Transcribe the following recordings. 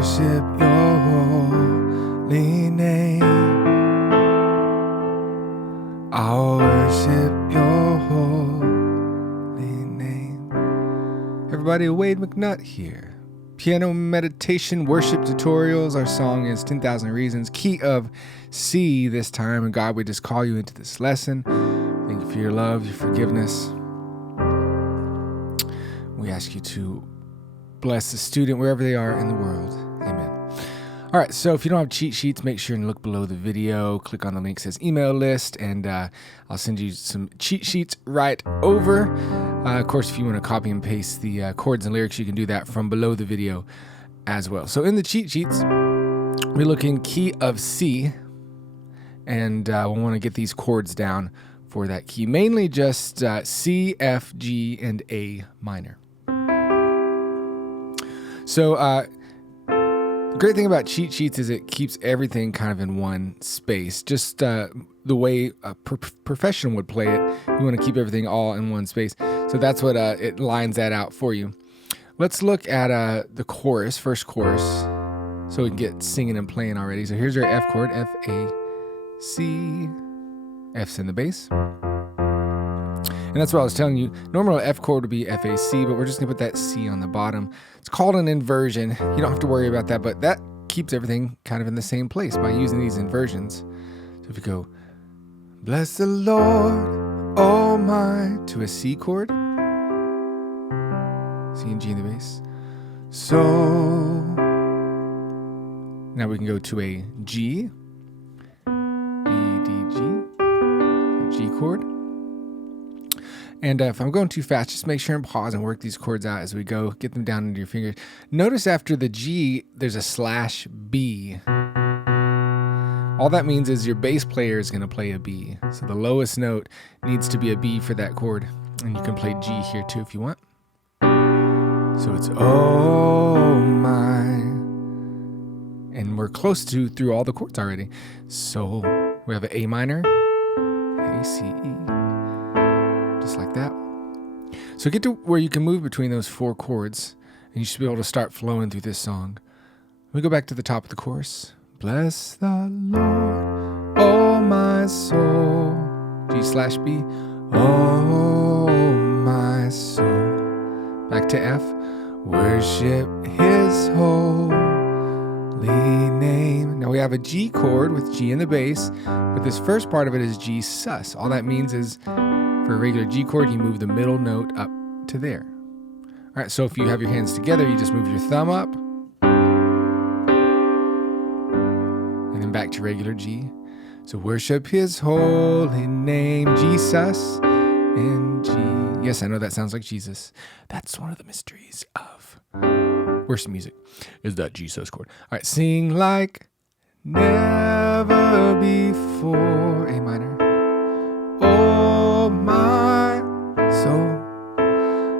worship your holy name. I'll worship your holy name. Everybody, Wade McNutt here. Piano meditation worship tutorials. Our song is 10,000 Reasons, key of C this time. And God, we just call you into this lesson. Thank you for your love, your forgiveness. We ask you to bless the student wherever they are in the world. Amen. All right, so if you don't have cheat sheets, make sure and look below the video. Click on the link that says email list, and I'll send you some cheat sheets right over. Of course, if you want to copy and paste the chords and lyrics, you can do that from below the video as well. So in the cheat sheets, we look in key of C, and we want to get these chords down for that key. Mainly just C, F, G, and A minor. So the great thing about cheat sheets is it keeps everything kind of in one space. Just the way a professional would play it, you want to keep everything all in one space. So that's what it lines that out for you. Let's look at the chorus, first chorus, so we can get singing and playing already. So here's our F chord, F, A, C. F's in the bass. And that's what I was telling you. Normal F chord would be F, A, C, but we're just going to put that C on the bottom. It's called an inversion. You don't have to worry about that, but that keeps everything kind of in the same place by using these inversions. So if you go, bless the Lord, oh my, to a C chord, C and G in the bass. So now we can go to a G, B, D, G, a G chord. And if I'm going too fast, just make sure and pause and work these chords out as we go. Get them down into your fingers. Notice after the G, there's a slash B. All that means is your bass player is going to play a B. So the lowest note needs to be a B for that chord. And you can play G here too if you want. So it's oh my. And we're close to through all the chords already. So we have an A minor, A, C, E. Just like that. So get to where you can move between those four chords, and you should be able to start flowing through this song. We go back to the top of the chorus. Bless the Lord, oh my soul. G slash B. Oh my soul. Back to F. Worship his holy name. Now we have a G chord with G in the bass, but this first part of it is G sus. All that means is for a regular G chord, you move the middle note up to there. All right, so if you have your hands together, you just move your thumb up, and then back to regular G. So worship his holy name, G sus and G. Yes, I know that sounds like Jesus. That's one of the mysteries of worship music, is that G sus chord. All right, sing like never before, A minor. Oh my soul,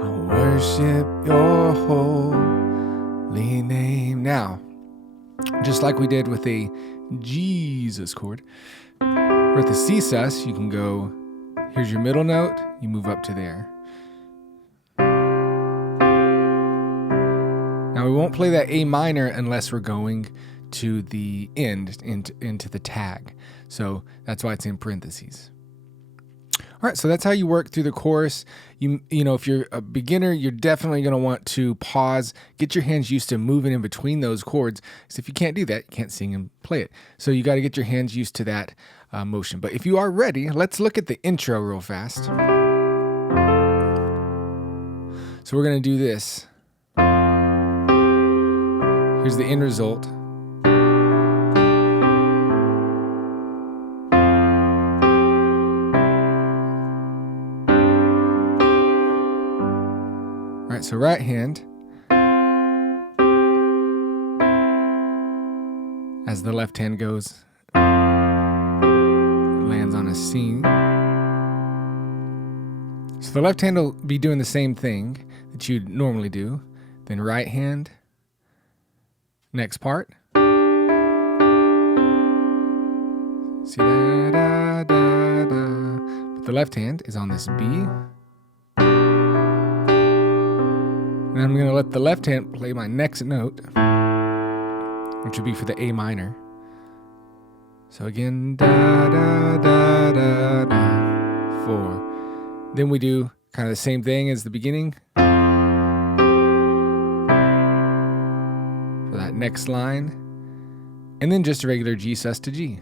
I worship your holy name. Now, just like we did with a Jesus chord, with the C sus, you can go, here's your middle note, you move up to there. Now we won't play that A minor unless we're going to the end, into the tag. So that's why it's in parentheses. All right, so that's how you work through the chorus. You know, if you're a beginner, you're definitely going to want to pause, get your hands used to moving in between those chords. Because if you can't do that, you can't sing and play it. So you got to get your hands used to that motion. But if you are ready, let's look at the intro real fast. So we're going to do this. Here's the end result. So right hand, as the left hand goes, lands on a C. So the left hand will be doing the same thing that you'd normally do. Then right hand, next part. See, da, da, da, da. But the left hand is on this B. And I'm going to let the left hand play my next note. which would be for the A minor. So again, da, da, da, da, da, 4. Then we do kind of the same thing as the beginning for that next line. And then just a regular G sus to G.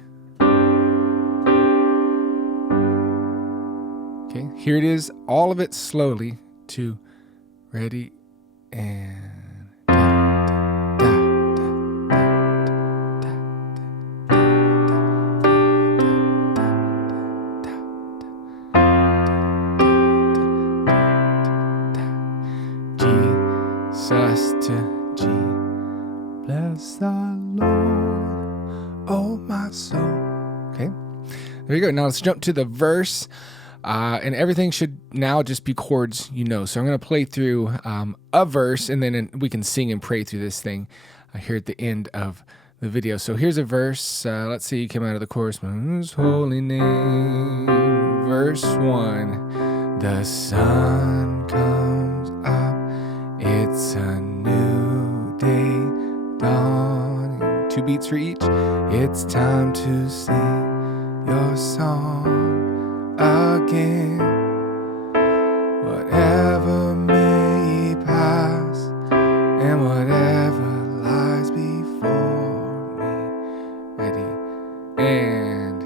Okay, here it is, all of it slowly to ready and Sus to G. Bless the Lord, oh my soul. Okay, there you go. Now let's jump to the verse, and everything should now just be chords, you know. So I'm going to play through a verse, and then we can sing and pray through this thing here at the end of the video. So here's a verse. Let's see, you came out of the chorus. His holy name. Verse 1. The sun comes up. It's a new day dawning. 2 beats for each. It's time to sing your song again. Whatever may pass and whatever lies before me. Ready? And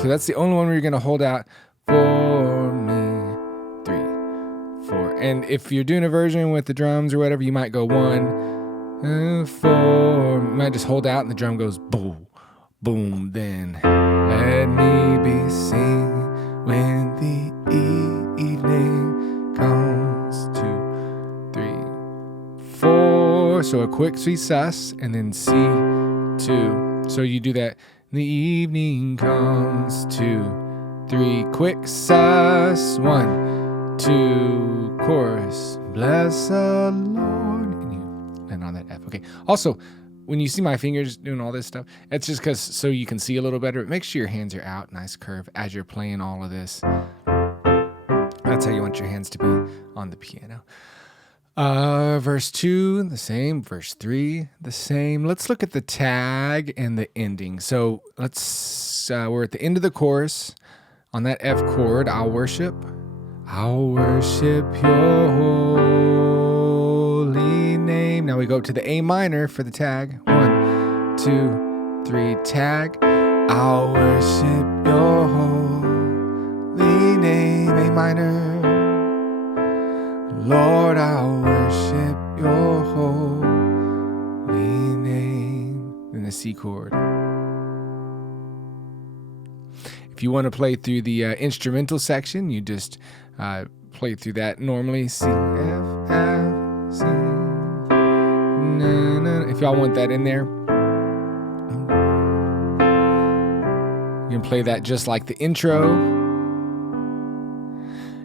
so that's the only one where you're going to hold out. For me. 3, 4. And if you're doing a version with the drums or whatever, you might go 1, 4. You might just hold out and the drum goes boom, boom. Then let me be singing when the evening comes. 2, 3, 4. So a quick C sus and then C2. So you do that. The evening comes. 2, 3, quick sus. 1, 2, chorus. Bless the Lord. And you land on that F. Okay. Also, when you see my fingers doing all this stuff, it's just because so you can see a little better. Make sure your hands are out, nice curve, as you're playing all of this. That's how you want your hands to be on the piano. Verse 2, the same. Verse 3, the same. Let's look at the tag and the ending. So we're at the end of the chorus. On that F chord, I'll worship your holy name. Now we go to the A minor for the tag. 1, 2, 3, tag. I'll worship your holy name. A minor. Lord, I'll worship your holy name. Then the C chord. If you want to play through the instrumental section, you just play through that normally. C, F, F, C. Na, na. If y'all want that in there, you can play that just like the intro.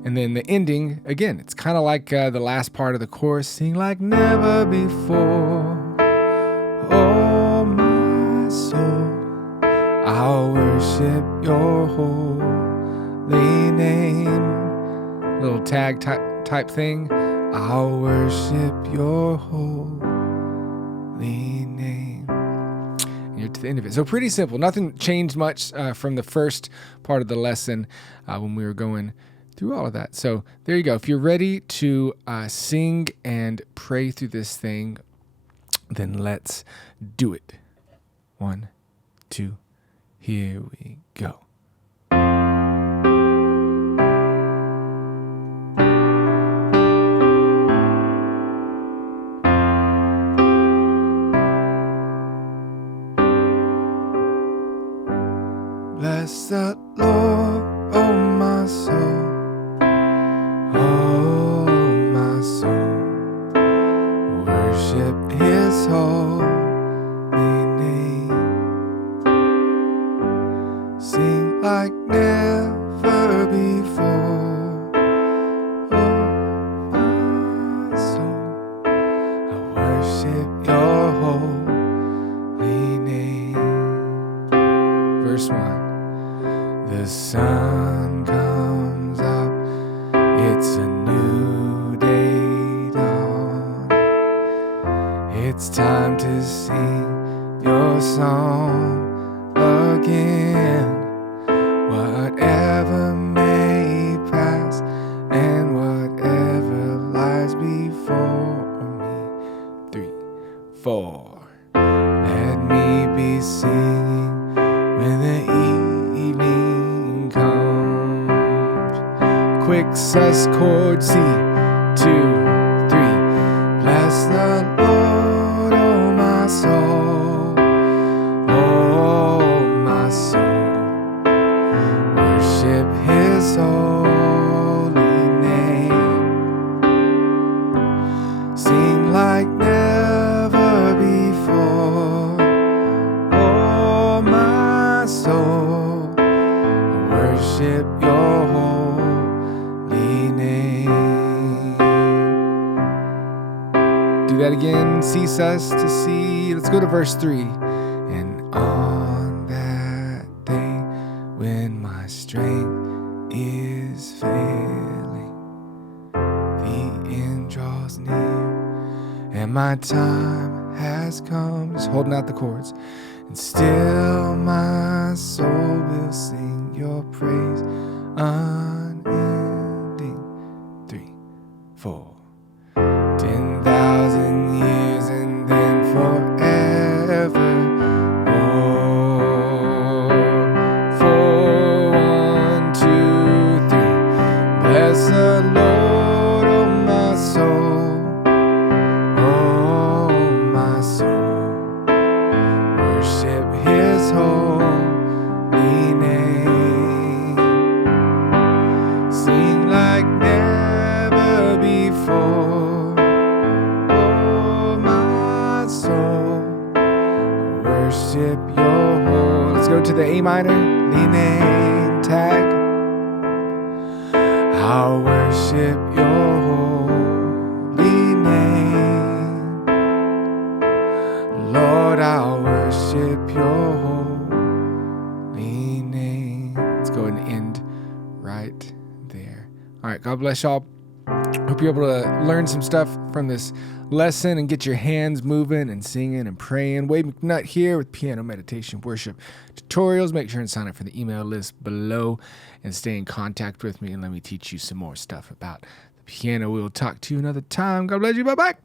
And then the ending, again, it's kind of like the last part of the chorus. Sing like never before. Oh, my soul. I'll worship your holy name. Little tag type thing. I'll worship your holy name. And you're to the end of it. So pretty simple. Nothing changed much from the first part of the lesson when we were going through all of that. So there you go. If you're ready to sing and pray through this thing, then let's do it. 1, 2, here we go. Bless the Lord, oh my soul. Oh, my soul. Worship his holy name. Sing like never before. Oh, my soul. I worship your holy name. Verse 1. The sun comes up. It's a new day dawn. It's time to sing your song again. Whatever may pass and whatever lies before me. 3, 4. Let me be singing when the evening comes. Quick sus chord C, 2, 3. Bless the Lord, oh my soul, oh my soul. Worship his holy name. Sing like never before, oh my soul. Worship your holy name. Do that again, C sus to C. Let's go to verse 3. And on that day when my strength is failing, the end draws near, and my time has come. Just holding out the chords. And still my soul will sing your praise unending. 3, 4. 10,000 years and then forever. Bless the Lord, oh my soul, oh my soul. Worship his holy name. Sing like never before, oh my soul. Worship your whole. Let's go to the A minor, leaning tag. I'll worship your holy name. Lord, I'll worship your holy name. Let's go and end right there. All right, God bless y'all. Hope you're able to learn some stuff from this lesson and get your hands moving and singing and praying. Wade McNutt here with Piano Meditation Worship Tutorials. Make sure and sign up for the email list below and stay in contact with me and let me teach you some more stuff about the piano. We'll talk to you another time. God bless you. Bye-bye.